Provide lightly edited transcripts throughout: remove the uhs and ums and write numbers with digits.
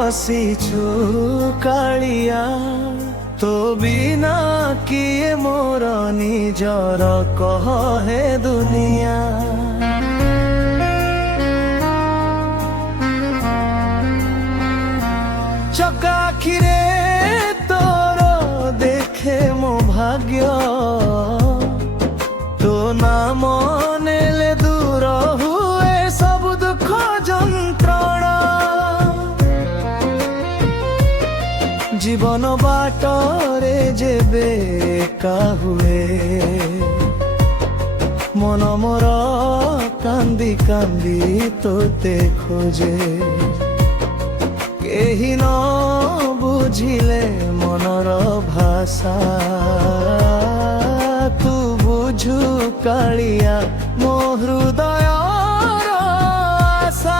ବସିଛୁ କାଳିଆ ତୋ ବିନା କିଏ ମୋର ନିଜର କହ ହେ ଦୁନିଆ। ଚକା ଆଖିରେ ତୋର ଦେଖେ ମୋ ଭାଗ୍ୟ ତୋ ନାମ ନେଲେ ଦୂର ହୁଏ ସବୁ ଦୁଃଖ ଯନ୍ତ୍ରଣା। ଜୀବନ ବାଟରେ ଯେବେ ଏକା ହୁଏ ମନ ମୋର କାନ୍ଦି କାନ୍ଦି ତୋତେ ଖୋଜେ। କେହି ନ ବୁଝିଲେ ମନର ଭାଷା ତୁ ବୁଝୁ କାଳିଆ ମୋ ହୃଦୟର ଆଶା।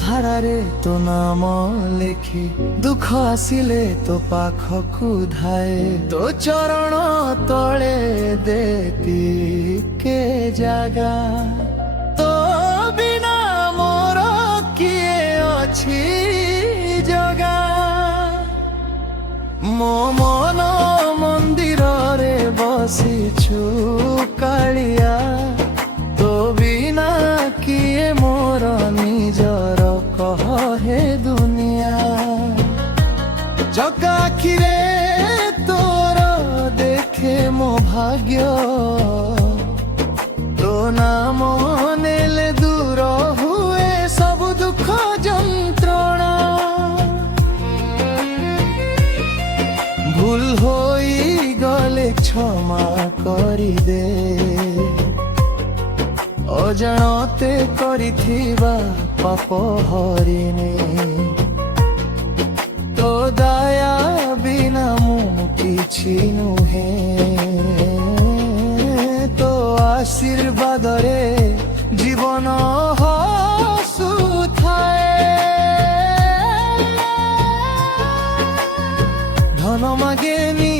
ଧାରାରେ ତୋ ନାମ ଲେଖି ଦୁଃଖ ଆସିଲେ ତୋ ପାଖକୁ ଧାଏ ତୋ ଚରଣ ତଳେ ଦେତି କେ ଜାଗା ତୋ ବିନା ମୋର କିଏ ଅଛି ଜଗା। ମୋ ମନ ମନ୍ଦିରରେ ବସିଛୁ କାଳିଆ ତୋ ବିନା କିଏ ମୋର ନିଜର କହ ହେ ଦୁନିଆ। ଚକା ଆଖିରେ ତୋର ଦେଖେ ମୋ ଭାଗ୍ୟ ତୋ ନାମ ନେଲେ ଦୂର ହୁଏ ସବୁ ଦୁଃଖ ଯନ୍ତ୍ରଣା। ଭୁଲ ହୋଇଗଲେ କ୍ଷମା କରିଦେ ଅଜାଣତେ କରିଥିବା ପାପ ହରିଣୀ ତୋ ଦୟା ବିନା ମୁଁ କିଛି ନୁହେଁ ତୋ ଆଶୀର୍ବାଦରେ ଜୀବନ ହସୁଥାଏ। ଧନ ମାଗେନି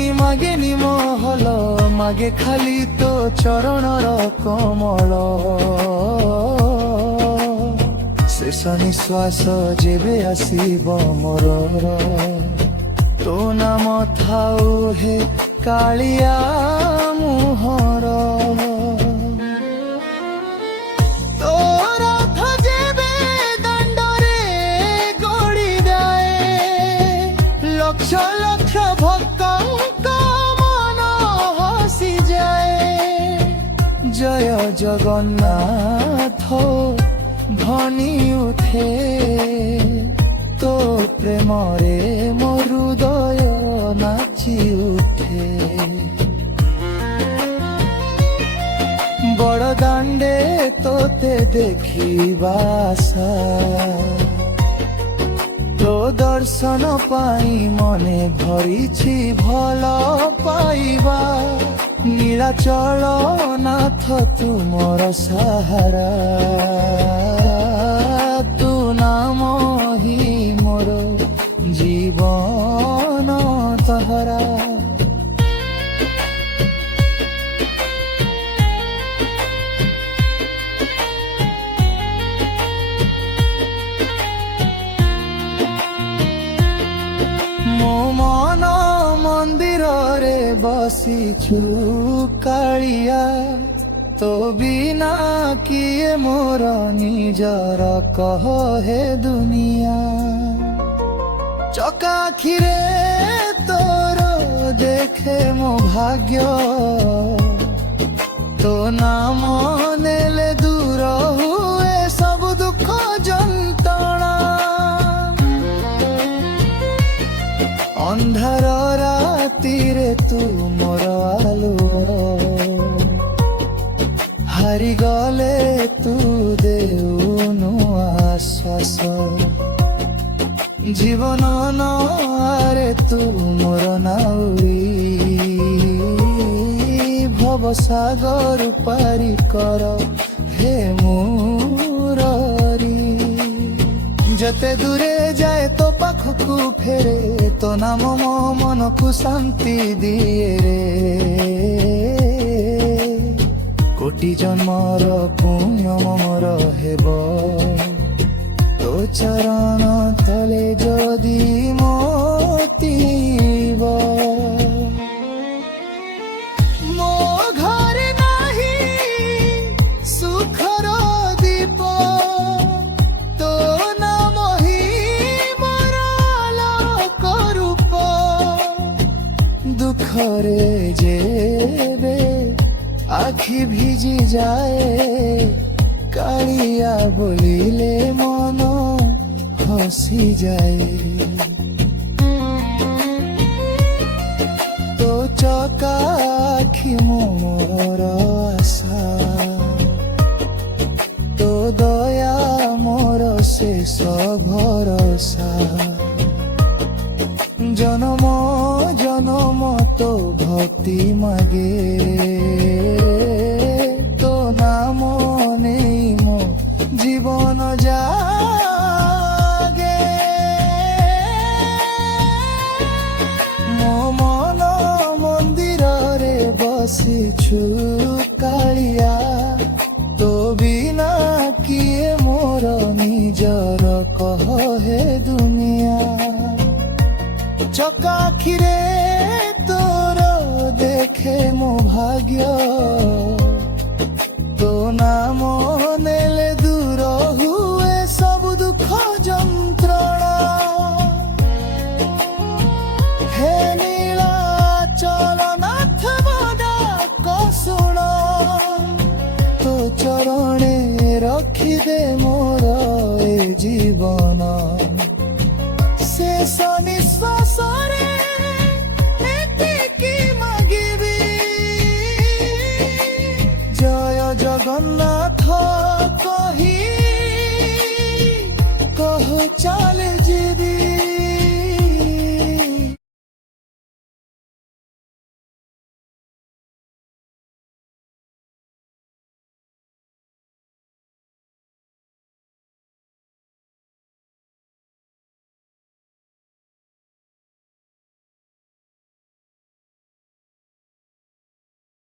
ମହଲ ମାଗେ ଖାଲି ତୋ ଚରଣର କମଳ। ଶେଷ ନିଶ୍ୱାସ ଯେବେ ଆସିବ ମୋର ତୋ ନାମ ଥାଉ ହେ କାଳିଆ ମୁହଁର। ତୋ ରଥ ଯେବେ ଦାଣ୍ଡରେ ଗଡ଼ିଯାଏ ଲକ୍ଷ ଲକ୍ଷ ଭକ୍ତଙ୍କ ମନ ହସିଯାଏ। ଜୟ ଜଗନ୍ନାଥ ଧ୍ୱନି ଉଠେ ତୋ ପ୍ରେମରେ ମୋ ହୃଦୟ ନାଚି ଉଠେ। ବଡ଼ ଦାଣ୍ଡେ ତୋତେ ଦେଖିବା ଆଶା ତୋ ଦର୍ଶନ ପାଇଁ ମନେ ଭରିଛି ଭଲ ପାଇବା। ନୀଳାଚଳ ନାଥ ତୁ ମୋର ସାହାରା ତୁ ନାମ ହିଁ ମୋର ଜୀବନ ତହରା। ମୋ ମନ ମନ୍ଦିରରେ ବସିଛୁ କାଳିଆ ତୋ ବିନା କିଏ ମୋର ନିଜର କହ ହେ ଦୁନିଆ। ଚକା ଆଖିରେ ତୋର ଦେଖେ ମୋ ଭାଗ୍ୟ ତୋ ନାମ ନେଲେ ଦୂର ହୁଏ ସବୁ ଦୁଃଖ ଯନ୍ତ୍ରଣା। ଅନ୍ଧାର ରାତିରେ ତୁ ମୋର ଆଲୁଅ ହାରିଗଲେ ତୁ ଦେଉନୁ ଆଶ୍ୱାସ। জীবন নরে তু মোর নাউরি ভব সাগর পারি কর হে মুরারি যেতে দূরে যায় তো পাখকু ফেরে তো নাম ମୋ মনକୁ শান্তি দিয়ে রে কোটি জন্মর পুণ্য ମୋର ହେବ তো চরণ তলে যদি মোতিব ମୋ ଘରେ ନାହିଁ ସୁଖର ଦୀପ ତୋ ନାମ ହିଁ ମୋର ଆଲୋକ ରୂପ ଦୁଃଖରେ ଯେବେ আখি ভিজি যায় কালিয়া বলিলে মন হসি যায় তো চকা আখি মোর আশা তো দয়া মোর শেষ ভরসা জনম জনম তো ভক্তি মাগে তো নাম নেই মো জীবন জাগে মো মন মন্দিরে বসিছু কালিয়া তো বিনা কিয়ে মোর নিজর কহ হে দুনিয়া চকা আখিরে তোর দেখে মো ভাগ্য তো নাম নেলে দূর হুয়ে সবু দুঃখ যন্ত্রণা হে নীলাচলনাথ ডাক শুণ তো চরণে রখিদে মোর এ জীবন শেষ নিঃশ্বাসরে এতিকি মাগিবি জয় জগন্নাথ কহি কহু চালে